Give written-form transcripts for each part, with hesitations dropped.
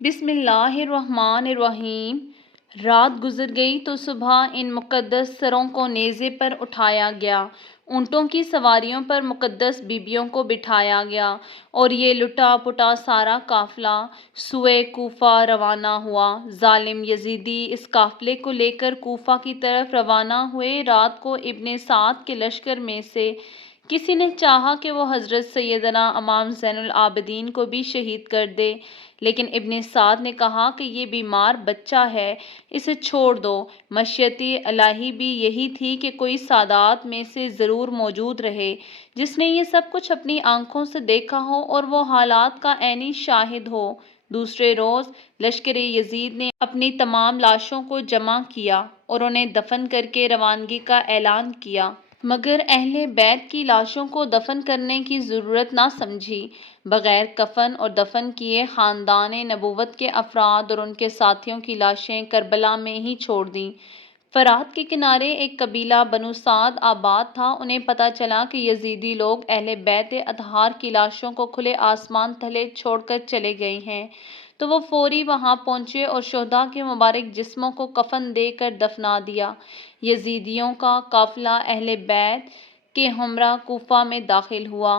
بسم اللہ الرحمن الرحیم۔ رات گزر گئی تو صبح ان مقدس سروں کو نیزے پر اٹھایا گیا، اونٹوں کی سواریوں پر مقدس بیبیوں کو بٹھایا گیا، اور یہ لٹا پٹا سارا قافلہ سوئے کوفہ روانہ ہوا۔ ظالم یزیدی اس قافلے کو لے کر کوفہ کی طرف روانہ ہوئے۔ رات کو ابن سعد کے لشکر میں سے کسی نے چاہا کہ وہ حضرت سیدنا امام زین العابدین کو بھی شہید کر دے، لیکن ابن سعد نے کہا کہ یہ بیمار بچہ ہے، اسے چھوڑ دو۔ مشیت الہی بھی یہی تھی کہ کوئی سادات میں سے ضرور موجود رہے جس نے یہ سب کچھ اپنی آنکھوں سے دیکھا ہو اور وہ حالات کا عینی شاہد ہو۔ دوسرے روز لشکر یزید نے اپنی تمام لاشوں کو جمع کیا اور انہیں دفن کر کے روانگی کا اعلان کیا، مگر اہل بیت کی لاشوں کو دفن کرنے کی ضرورت نہ سمجھی۔ بغیر کفن اور دفن کیے خاندان نبوت کے افراد اور ان کے ساتھیوں کی لاشیں کربلا میں ہی چھوڑ دیں۔ فرات کے کنارے ایک قبیلہ بنو سعد آباد تھا۔ انہیں پتہ چلا کہ یزیدی لوگ اہل بیت اطہار کی لاشوں کو کھلے آسمان تلے چھوڑ کر چلے گئے ہیں، تو وہ فوری وہاں پہنچے اور شہداء کے مبارک جسموں کو کفن دے کر دفنا دیا۔ یزیدیوں کا قافلہ اہل بیت کے ہمراہ کوفہ میں داخل ہوا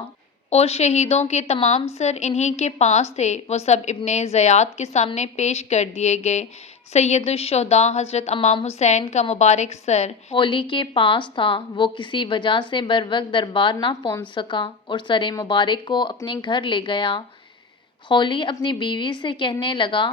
اور شہیدوں کے تمام سر انہی کے پاس تھے۔ وہ سب ابن زیاد کے سامنے پیش کر دیے گئے۔ سید الشہداء حضرت امام حسین کا مبارک سر ہولی کے پاس تھا۔ وہ کسی وجہ سے بروقت دربار نہ پہنچ سکا اور سر مبارک کو اپنے گھر لے گیا۔ ہولی اپنی بیوی سے کہنے لگا،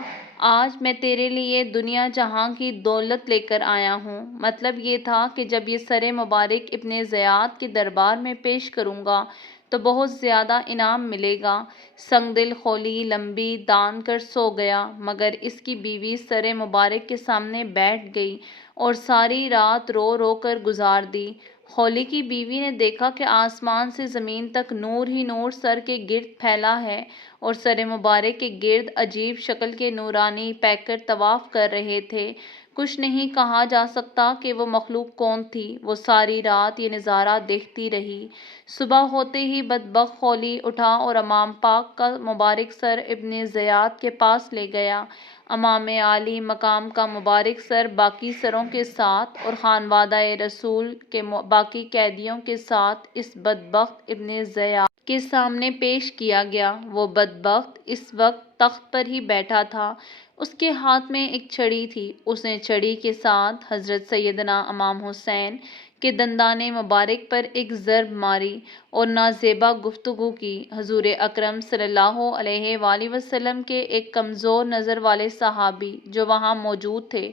آج میں تیرے لیے دنیا جہاں کی دولت لے کر آیا ہوں۔ مطلب یہ تھا کہ جب یہ سر مبارک ابن زیاد کے دربار میں پیش کروں گا تو بہت زیادہ انعام ملے گا۔ سنگ دل ہولی لمبی دان کر سو گیا، مگر اس کی بیوی سر مبارک کے سامنے بیٹھ گئی اور ساری رات رو رو کر گزار دی۔ ہولی کی بیوی نے دیکھا کہ آسمان سے زمین تک نور ہی نور سر کے گرد پھیلا ہے اور سر مبارک کے گرد عجیب شکل کے نورانی پیکر طواف کر رہے تھے۔ کچھ نہیں کہا جا سکتا کہ وہ مخلوق کون تھی۔ وہ ساری رات یہ نظارہ دیکھتی رہی۔ صبح ہوتے ہی بدبخت ہولی اٹھا اور امام پاک کا مبارک سر ابن زیاد کے پاس لے گیا۔ امام عالی مقام کا مبارک سر باقی سروں کے ساتھ اور خانوادہ رسول کے باقی قیدیوں کے ساتھ اس بدبخت ابن زیاد کے سامنے پیش کیا گیا۔ وہ بدبخت اس وقت تخت پر ہی بیٹھا تھا۔ اس کے ہاتھ میں ایک چھڑی تھی۔ اس نے چھڑی کے ساتھ حضرت سیدنا امام حسین کے دندان مبارک پر ایک ضرب ماری اور نازیبا گفتگو کی۔ حضور اکرم صلی اللہ علیہ وآلہ وسلم کے ایک کمزور نظر والے صحابی جو وہاں موجود تھے،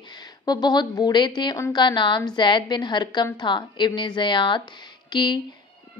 وہ بہت بوڑھے تھے، ان کا نام زید بن حرقم تھا۔ ابن زیاد کی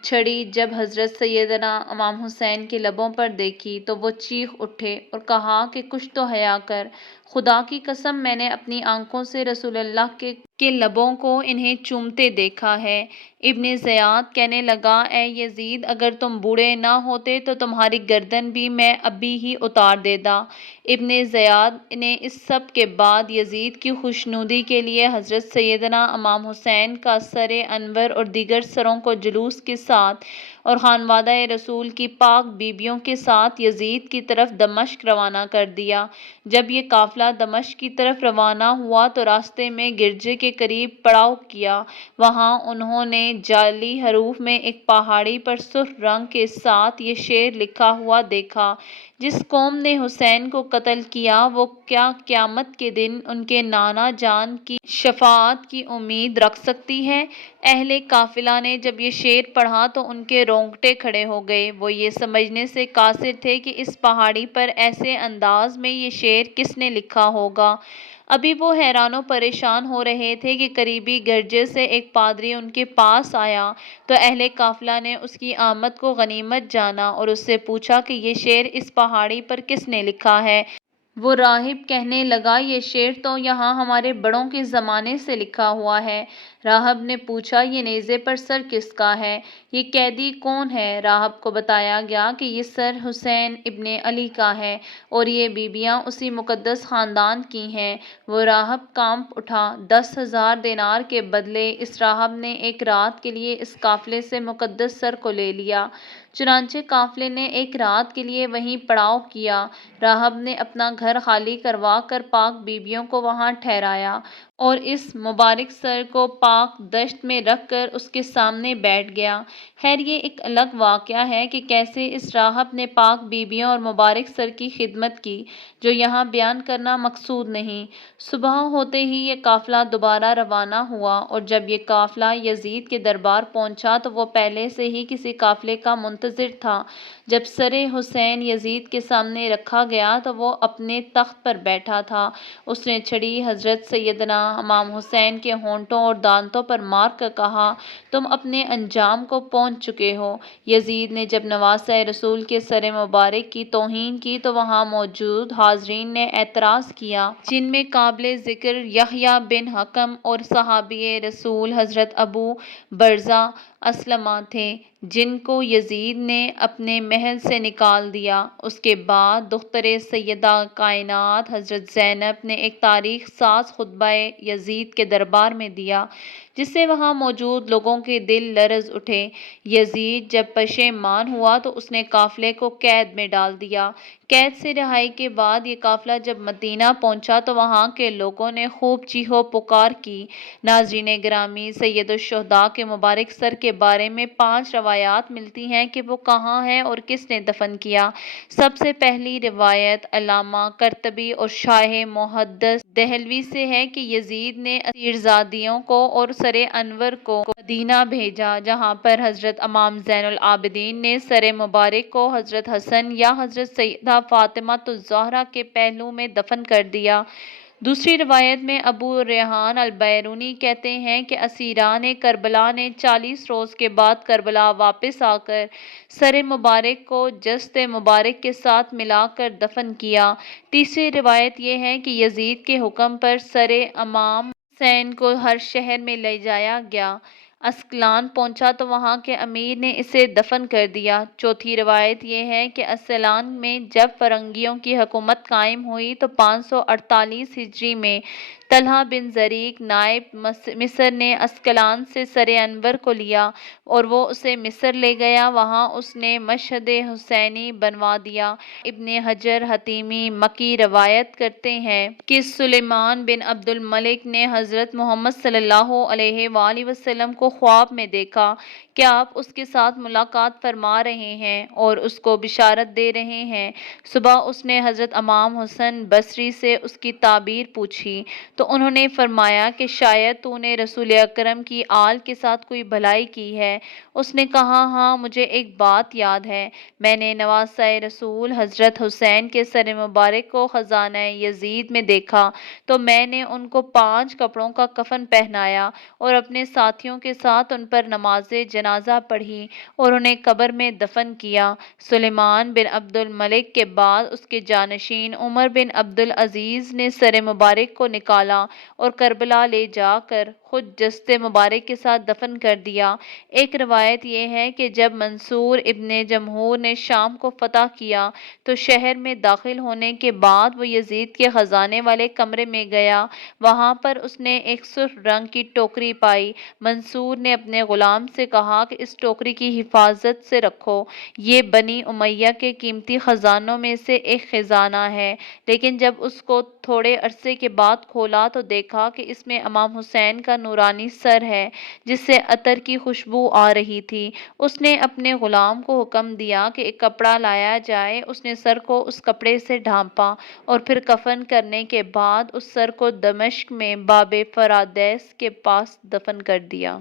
چھڑی جب حضرت سیدنا امام حسین کے لبوں پر دیکھی تو وہ چیخ اٹھے اور کہا کہ کچھ تو حیا کر، خدا کی قسم میں نے اپنی آنکھوں سے رسول اللہ کے لبوں کو انہیں چومتے دیکھا ہے۔ ابن زیاد کہنے لگا، اے یزید، اگر تم بوڑھے نہ ہوتے تو تمہاری گردن بھی میں ابھی ہی اتار دیتا۔ ابن زیاد نے اس سب کے بعد یزید کی خوشنودی کے لیے حضرت سیدنا امام حسین کا سر انور اور دیگر سروں کو جلوس کے ساتھ اور خانوادہ رسول کی پاک بیبیوں کے ساتھ یزید کی طرف دمشق روانہ کر دیا۔ جب یہ قافلہ دمشق کی طرف روانہ ہوا تو راستے میں گرجے کے قریب پڑاؤ کیا۔ وہاں انہوں نے جعلی حروف میں ایک پہاڑی پر سرخ رنگ کے ساتھ یہ شعر لکھا ہوا دیکھا، جس قوم نے حسین کو قتل کیا وہ کیا قیامت کے دن ان کے نانا جان کی شفاعت کی امید رکھ سکتی ہے؟ اہل قافلہ نے جب یہ شعر پڑھا تو ان کے رونگٹے کھڑے ہو گئے۔ وہ یہ سمجھنے سے قاصر تھے کہ اس پہاڑی پر ایسے انداز میں یہ شعر کس نے لکھا ہوگا۔ ابھی وہ حیران و پریشان ہو رہے تھے کہ قریبی گرجے سے ایک پادری ان کے پاس آیا تو اہل قافلہ نے اس کی آمد کو غنیمت جانا اور اس سے پوچھا کہ یہ شعر اس پہاڑی پر کس نے لکھا ہے۔ وہ راہب کہنے لگا، یہ شعر تو یہاں ہمارے بڑوں کے زمانے سے لکھا ہوا ہے۔ راہب نے پوچھا، یہ نیزے پر سر کس کا ہے؟ یہ قیدی کون ہے؟ راہب کو بتایا گیا کہ یہ سر حسین ابن علی کا ہے اور یہ بیویاں اسی مقدس خاندان کی ہیں۔ وہ راہب کانپ اٹھا۔ 10,000 دینار کے بدلے اس راہب نے ایک رات کے لیے اس قافلے سے مقدس سر کو لے لیا۔ چنانچہ قافلے نے ایک رات کے لیے وہیں پڑاؤ کیا۔ راہب نے اپنا گھر خالی کروا کر پاک بیویوں کو وہاں ٹھہرایا اور اس مبارک سر کو پاک دشت میں رکھ کر اس کے سامنے بیٹھ گیا۔ خیر، یہ ایک الگ واقعہ ہے کہ کیسے اس راہب نے پاک بیویوں اور مبارک سر کی خدمت کی، جو یہاں بیان کرنا مقصود نہیں۔ صبح ہوتے ہی یہ قافلہ دوبارہ روانہ ہوا، اور جب یہ قافلہ یزید کے دربار پہنچا تو وہ پہلے سے ہی کسی قافلے کا منتظر تھا۔ جب سر حسین یزید کے سامنے رکھا گیا تو وہ اپنے تخت پر بیٹھا تھا۔ اس نے چھڑی حضرت سیدنا امام حسین کے ہونٹوں اور دانتوں پر مار کر کہا، تم اپنے انجام کو پہنچ چکے ہو۔ یزید نے جب نواسہ رسول کے سر مبارک کی توہین کی تو وہاں موجود حاضرین نے اعتراض کیا، جن میں قابل ذکر یحییٰ بن حکم اور صحابی رسول حضرت ابو برزہ اسلمہ تھے، جن کو یزید نے اپنے محل سے نکال دیا۔ اس کے بعد دختر سیدہ کائنات حضرت زینب نے ایک تاریخ ساز خطبہ یزید کے دربار میں دیا، جس سے وہاں موجود لوگوں کے دل لرز اٹھے۔ یزید جب پشیمان ہوا تو اس نے قافلے کو قید میں ڈال دیا۔ قید سے رہائی کے بعد یہ قافلہ جب مدینہ پہنچا تو وہاں کے لوگوں نے خوب چیخو پکار کی۔ ناظرین گرامی، سید الشہداء کے مبارک سر کے بارے میں 5 روایات ملتی ہیں کہ وہ کہاں ہے اور کس نے دفن کیا۔ سب سے پہلی روایت علامہ قرطبی اور شاہ محدث دہلوی سے ہے کہ یزید نے اسیرزادیوں کو اور سر انور کو مدینہ بھیجا، جہاں پر حضرت امام زین العابدین نے سر مبارک کو حضرت حسن یا حضرت سیدہ فاطمۃ الزہرا کے پہلو میں دفن کر دیا۔ دوسری روایت میں ابو ریحان البیرونی کہتے ہیں کہ اسیران کربلا نے 40 روز کے بعد کربلا واپس آ کر سر مبارک کو جسد مبارک کے ساتھ ملا کر دفن کیا۔ تیسری روایت یہ ہے کہ یزید کے حکم پر سر امام حسین کو ہر شہر میں لے جایا گیا۔ اسکلان پہنچا تو وہاں کے امیر نے اسے دفن کر دیا۔ چوتھی روایت یہ ہے کہ اسکلان میں جب فرنگیوں کی حکومت قائم ہوئی تو 548 ہجری میں طلحہ بن زریق نائب مصر نے اسکلان سے سر انور کو لیا اور وہ اسے مصر لے گیا۔ وہاں اس نے مشہد حسینی بنوا دیا۔ ابن حجر حتیمی مکی روایت کرتے ہیں کہ سلیمان بن عبد الملک نے حضرت محمد صلی اللہ علیہ وآلہ وسلم کو خواب میں دیکھا کہ آپ اس کے ساتھ ملاقات فرما رہے ہیں اور اس کو بشارت دے رہے ہیں۔ صبح اس نے حضرت امام حسن بصری سے اس کی تعبیر پوچھی تو انہوں نے فرمایا کہ شاید تو نے رسول اکرم کی آل کے ساتھ کوئی بھلائی کی ہے۔ اس نے کہا، ہاں مجھے ایک بات یاد ہے، میں نے نواسہ رسول حضرت حسین کے سر مبارک کو خزانہ یزید میں دیکھا تو میں نے ان کو 5 کپڑوں کا کفن پہنایا اور اپنے ساتھیوں کے ساتھ ان پر نماز جنازہ پڑھی اور انہیں قبر میں دفن کیا۔ سلیمان بن عبد الملک کے بعد اس کے جانشین عمر بن عبد العزیز نے سر مبارک کو نکالا اور کربلا لے جا کر خود جسد مبارک کے ساتھ دفن کر دیا۔ ایک روایت یہ ہے کہ جب منصور ابن جمہور نے شام کو فتح کیا تو شہر میں داخل ہونے کے بعد وہ یزید کے خزانے والے کمرے میں گیا۔ وہاں پر اس نے ایک سرخ رنگ کی ٹوکری پائی۔ منصور نے اپنے غلام سے کہا کہ اس ٹوکری کی حفاظت سے رکھو، یہ بنی امیہ کے قیمتی خزانوں میں سے ایک خزانہ ہے۔ لیکن جب اس کو تھوڑے عرصے کے بعد کھولا تو دیکھا کہ اس میں امام حسین کا نورانی سر ہے جس سے عطر کی خوشبو آ رہی تھی۔ اس نے اپنے غلام کو حکم دیا کہ ایک کپڑا لایا جائے۔ اس نے سر کو اس کپڑے سے ڈھانپا اور پھر کفن کرنے کے بعد اس سر کو دمشق میں باب فرادیس کے پاس دفن کر دیا۔